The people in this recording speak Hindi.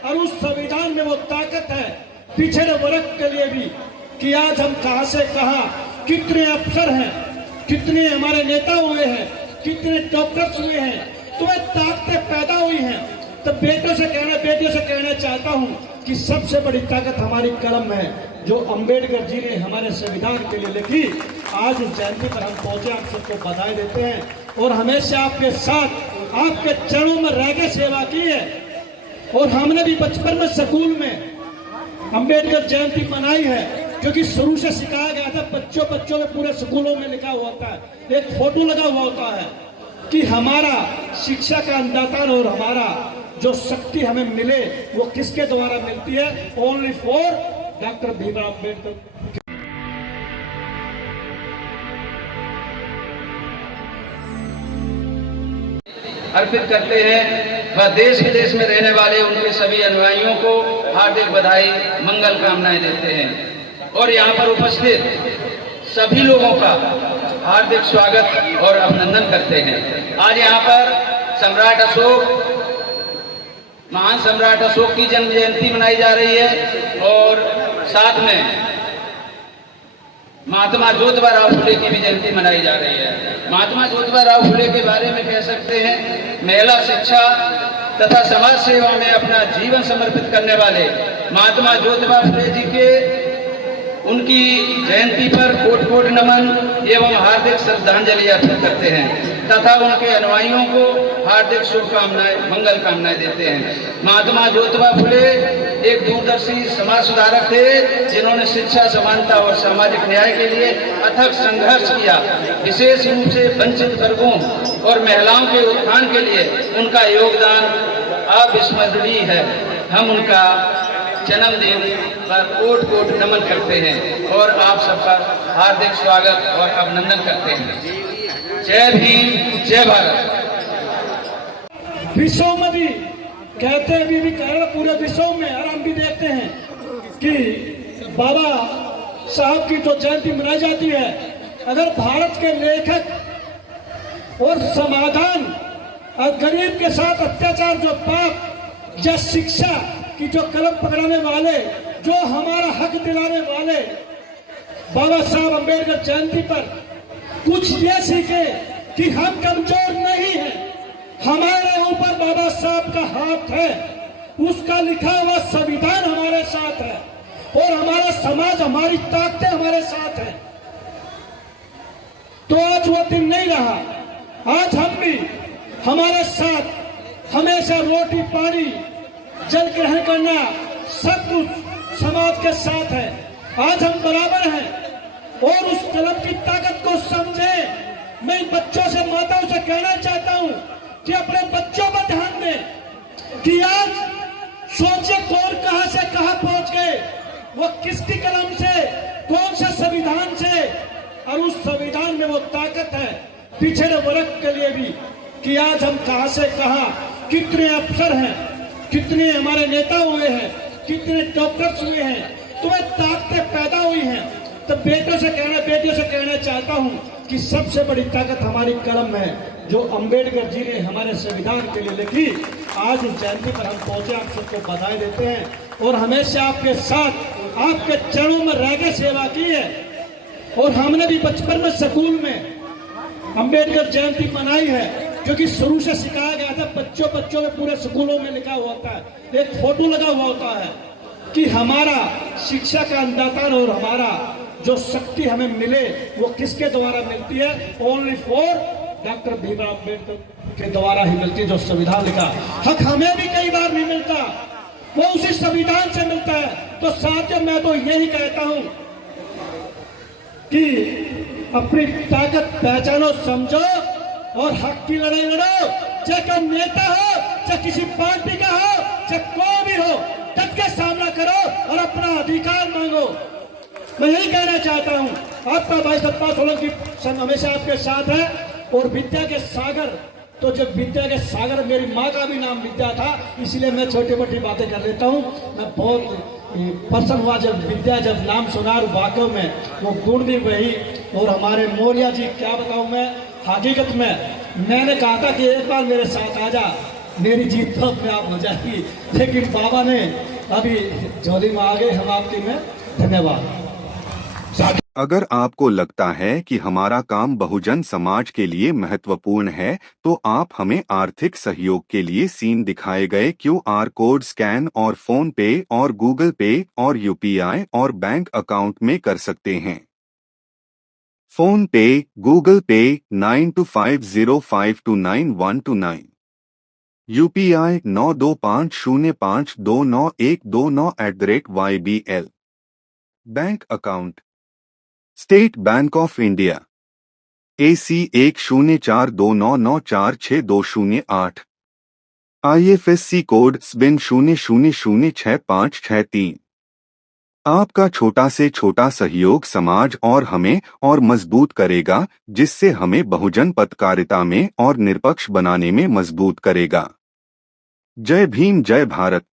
और उस संविधान में वो ताकत है पिछड़े वर्ग के लिए भी कि आज हम कहां से कहां कितने अफसर हैं, कितने हमारे नेता हुए हैं, कितने डॉक्टर्स हुए हैं, तो वे ताकतें पैदा हुई हैं। तो बेटियों से कहना चाहता हूं कि सबसे बड़ी ताकत हमारी कलम है जो अंबेडकर जी ने हमारे संविधान के लिए लिखी। आज इस जयंती पर हम पहुंचे, आप सबको बधाई देते हैं और हमेशा आपके साथ आपके चरणों में रह के सेवा की है। और हमने भी बचपन में स्कूल में अंबेडकर जयंती मनाई है, क्योंकि शुरू से सिखाया गया था। बच्चों में पूरे स्कूलों में लिखा हुआ होता है, एक फोटो लगा हुआ होता है कि हमारा शिक्षा का अन्नदाता और हमारा जो शक्ति हमें मिले वो किसके द्वारा मिलती है, only for doctor Bhimrao Ambedkar. अर्पित करते हैं व देश विदेश में रहने वाले उनके सभी अनुयायियों को हार्दिक बधाई मंगल कामनाएं देते हैं और यहाँ पर उपस्थित सभी लोगों का हार्दिक स्वागत और अभिनंदन करते हैं। आज यहाँ पर महान सम्राट अशोक की जन्म जयंती मनाई जा रही है और साथ में महात्मा ज्योतिबा राव फुले की भी जयंती मनाई जा रही है। महात्मा ज्योतिबा राव फुले के बारे में कह सकते हैं महिला शिक्षा तथा समाज सेवा में अपना जीवन समर्पित करने वाले महात्मा ज्योतिबा फुले जी के उनकी जयंती पर कोट कोट नमन एवं हार्दिक श्रद्धांजलि अर्पित करते हैं तथा उनके अनुयायियों को हार्दिक शुभकामनाएं मंगल कामनाएं देते हैं। महात्मा ज्योतिबा फुले एक दूरदर्शी समाज सुधारक थे जिन्होंने शिक्षा, समानता और सामाजिक न्याय के लिए अथक संघर्ष किया। विशेष रूप से वंचित वर्गों और महिलाओं के उत्थान के लिए उनका योगदान अविस्मरणीय है। हम उनका जन्मदिन पर कोट कोट नमन करते हैं और आप सबका हार्दिक स्वागत और अभिनंदन करते हैं। जय भीम, जय भारत। विश्व में भी कहते हैं, भी कह रहे पूरे विश्व में, और हम भी देखते हैं कि बाबा साहब की जो जयंती मनाई जाती है, अगर भारत के लेखक और समाधान और गरीब के साथ अत्याचार, जो पाप या शिक्षा की जो कलम पकड़ाने वाले, जो हमारा हक दिलाने वाले बाबा साहब अम्बेडकर जयंती पर कुछ ये सीखे कि हम कमजोर नहीं हैं, हमारे ऊपर बाबा साहब का हाथ है, उसका लिखा हुआ संविधान हमारे साथ है और हमारा समाज, हमारी ताकतें हमारे साथ है। तो आज वो दिन नहीं रहा। आज हम भी हमारे साथ हमेशा रोटी पानी जल ग्रहण करना सब कुछ समाज के साथ है। आज हम बराबर हैं और उस कलम की ताकत को समझे। मैं बच्चों से, माताओं से कहना चाहता हूं कि अपने बच्चों पर ध्यान दें कि आज सोचे कौन कहां से कहां पहुंच गए, वो किसकी कलम से, कौन से संविधान से, और उस संविधान में वो ताकत है पिछड़े वर्ग के लिए भी कि आज हम कहां से कहां कितने अफसर हैं, कितने हमारे नेता हुए हैं, कितने डॉक्टर्स हुए हैं, तो वे ताकतें पैदा हुई हैं। तो बेटियों से कहना चाहता हूं कि सबसे बड़ी ताकत हमारी कलम है जो अंबेडकर जी ने हमारे संविधान के लिए लिखी। आज इस जयंती पर हम पहुंचे, आप सबको बधाई देते हैं और हमेशा आपके साथ आपके चरणों में रह के सेवा की है। और हमने भी बचपन में स्कूल में अंबेडकर जयंती मनाई है, क्योंकि शुरू से सिखाया गया था। बच्चों में पूरे स्कूलों में लिखा हुआ होता है, एक फोटो लगा हुआ होता है कि हमारा शिक्षा का अन्नदाता और हमारा जो शक्ति हमें मिले वो किसके द्वारा मिलती है, only for doctor Bhimrao Ambedkar के द्वारा ही मिलती है। जो संविधान लिखा हक हमें भी कई बार नहीं मिलता, वो उसी संविधान से मिलता है। तो साथियों, मैं तो यही कहता हूं कि अपनी ताकत पहचानो, समझो और हक की लड़ाई लड़ो। चाहे कोई नेता हो, चाहे किसी पार्टी का हो, चाहे कोई भी हो, डट के सामना करो और अपना अधिकार मांगो। मैं यही कहना चाहता हूं। आपका भाई सतपाल सोलंकी हमेशा आपके साथ है और विद्या के सागर, तो जब विद्या के सागर, मेरी माँ का भी नाम विद्या था, इसलिए मैं छोटी मोटी बातें कर लेता हूँ। मैं बहुत प्रसन्न हुआ जब विद्या, जब नाम सुना, वाकई में वो गुण भी वही। और हमारे मौर्या जी, क्या बताऊं मैं, हकीकत में मैंने कहा था कि एक बार मेरे साथ आ जा, मेरी जीत तो अपने आप हो जाएगी, लेकिन बाबा ने अभी झोली में आ गए हम आपके में। धन्यवाद। अगर आपको लगता है कि हमारा काम बहुजन समाज के लिए महत्वपूर्ण है, तो आप हमें आर्थिक सहयोग के लिए सीन दिखाए गए QR कोड स्कैन और फोन पे और गूगल पे और UPI और बैंक अकाउंट में कर सकते हैं। फोन पे, गूगल पे 9250529129, UPI 9250529129@YBL। Bank account state bank of India AC 104299462008, IFSC code SBIN 00066563। आपका छोटा से छोटा सहयोग समाज और हमें और मजबूत करेगा, जिससे हमें बहुजन पत्रकारिता में और निष्पक्ष बनाने में मजबूत करेगा। जय भीम, जय भारत।